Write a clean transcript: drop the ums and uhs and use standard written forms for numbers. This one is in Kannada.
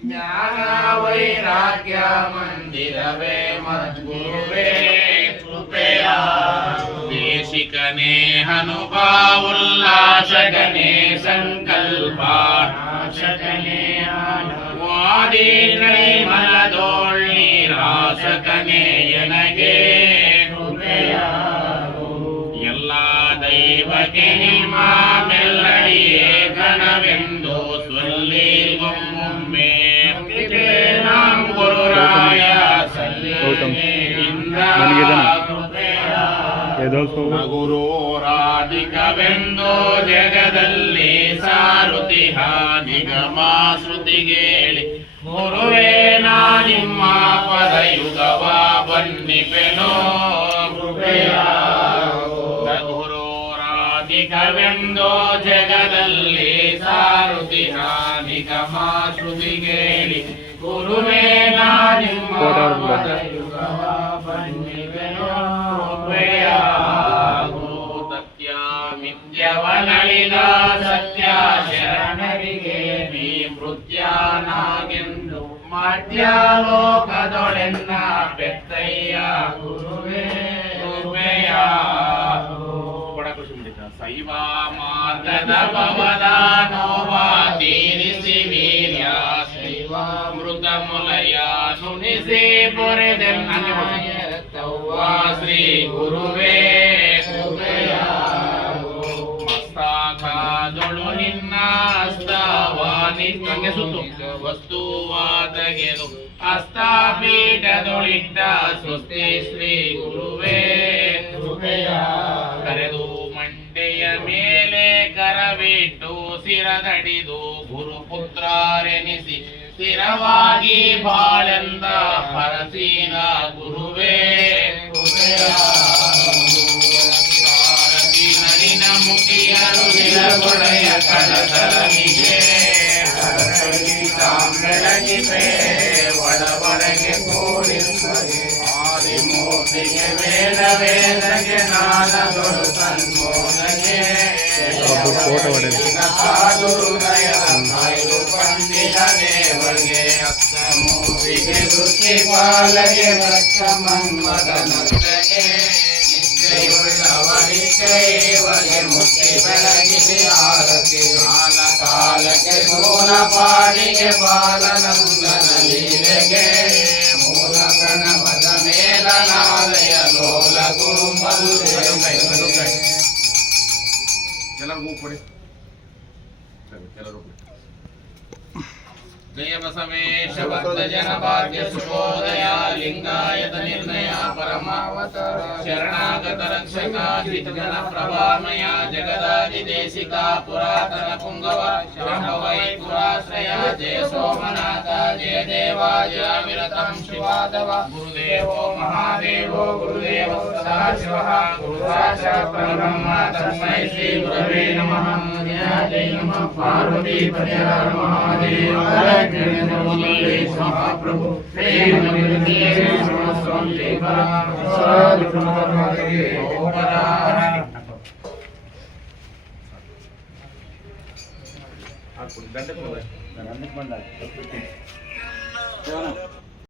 ಜ್ಞಾನ ವೈರಾಗ್ಯ ಮಂದಿರವೇ ಮದ್ಗುರುವೇ ಕೃಪೆಯ ದೇಶಿಕನೇ ಅನುಭಾವುಲ್ಲಾಸಕನೇ ಸಂಕಲ್ಪ ನಾಶಕನೇ ವಾದಿಗೈ ಮನದೋಳ್ಳಿ ರಾಸಕನೇ ಎನಗೆ ಕೃಪೆಯ ಎಲ್ಲ ದೈವಕ್ಕೆ ನಿಮ್ಮ ಮೆಲ್ಲಡಿಯೇ ಗಣವೆಂದು ಸೊಲ್ಲಿಗೊಮ್ಮೊಮ್ಮೆ ನಾಂ ಗುರುರಾಯ ಗುರೋರಾಧಿಕವೆಂದು ಜಗದಲ್ಲಿ ಸಾರುತಿಹ ನಿಗಮ ಶ್ರುತಿಗೇಳಿ ಗುರುವೇ ನಾ ನಿಮ್ಮ ಪದಯುಗವ ಬನ್ನಿಪೆನೋ ಕೃಪೆಯ ಗುರೋರಾಧಿಕವೆಂದು ಜಗದಲ್ಲಿ ಸಾರುತಿಹ ನಿಗಮ ಶ್ರುತಿಗೇಳಿ ಗುರುವೇ ನಾ ನಿಮ್ಮ ಪದಯುಗವ ಬನ್ನಿಪೆನೋ ಕೃಪೆಯ ಮಿಥ್ಯವನಳಿದ ಸತ್ಯ ಶರಣರಿಗೆ ನೀ ಮೃತ್ಯಾನಾಗೆಂದು ಮಧ್ಯಾಲೋಕದೊಳೆನ್ನ ಬೆತ್ತಯ್ಯ ಗುರುವೇ ಕೃಪೆಯ ಶೈವ ಮಾರ್ಗದ ಭವದ ನೋವ ತೀರಿಸಿ ವೀರ್ಯ ಶೈವ ಮೃತ ಮುಲಯ ನುಣಿಸಿ ಪೊರೆದೆನ್ನ ಶ್ರೀ ಗುರುವೇ ಕೃಪೆಯ ಮಸ್ತಾಕಾದೊಳು ನಿನ್ನ ಹಸ್ತವಾನಿತ್ವಂಗೆ ಸುತ್ತು ವಸ್ತುವ ತೆಗೆದು ಹಸ್ತಪೀಠದೊಳಿಟ್ಟ ಸ್ವಸ್ತಿ ಶ್ರೀ ಗುರುವೇ ಕೃಪೆಯ ಕರೆದು ಮಂಡೆಯ ಮೇಲೆ ಕರವಿಟ್ಟು ಸಿರದಡಿದು ಗುರುಪುತ್ರರೆನಿಸಿ ಸ್ಥಿರವಾಗಿ ಬಾಳೆಂದ ಹರಸಿದ ಗುರುವೇ ಕೃಪೆಯ ನಳಿನ ಮುಖಿಯರು ನಿಲಗೊಡೆಯ ಕಳತರನಿಗೆ ಬೆಳಗಿಪೆ ಒಳಬರಗೆ ಕೂಡಿಸುವೆ ಆದಿಮೂರ್ತಿಗೆ ವೇದ ವೇದಗೆ ನಾದಗಳು ತನ್ಮೋದಗೆ ಹೃದಯದ ಕಾಯ್ದು ಪಂಡಿತ ದೇವರಿಗೆ ಅತ್ತಮೂರ್ತಿಗೆ ದೃಷ್ಟಿ ಪಾಲಗೆ ವೃಕ್ಷ ಮನ್ಮದ ನಷ್ಟಗೆ ನಿಶ್ಚಯುಳ್ಳವನಿಗೆ ಮುಕ್ತಿ ಬೆಳಗಿಸಿ ಆರತಿ ಕಾಲ ಕಾಲಕ್ಕೆ ಮೂಲ ಪಾಡಿಗೆ ಬಾಲನಂದನ ಲೀಲೆಗೆ ಮೂಲ ಪ್ರಣವದ ಮೇಲನಾಲಯ ಲೋಲ ಗುರುಮಲ್ಲು ಎಲ್ಲರಿಗೂ ಕೊಡಿ ಎಲ್ಲರೂ ಜಯ ಬಸವೇಶ ಭಕ್ತ ಜನ ಭಾಗ್ಯ ಶುಭೋದಯ ಲಿಂಗಾಯತ ನಿರ್ಣಯ ಪರಮಾವತಾರ ಶರಣಾಗತ ರಕ್ಷಕ ಶ್ರೀಜನ ಪ್ರಭಾಮಯ ಜಗದಾದಿ ದೇಶಿಕ ಪುರಾತನ ಪುಂಗವ ಶಾಂಭವೈ ಪುರಾಶ್ರಯ ಜಯ ಸೋಮನಾಥ ಜಯ ದೇವ ಜಯ ವಿರತಂ ಶಿವಾದವ ಗುರುದೇವೋ ಮಹಾದೇವೋ ಗುರುದೇವ ಸದಾಶಿವ ಗುರುಸಾಕ್ಷಾತ್ ಪರಬ್ರಹ್ಮ ತಸ್ಮೈ ಶ್ರೀ ಗುರವೇ ನಮಃ ಜಯ ನಮಃ ಪಾರ್ವತಿ ಪತಿಯ ಮಹಾದೇವ ಮಹಾಪ್ರಭು ದಂಡ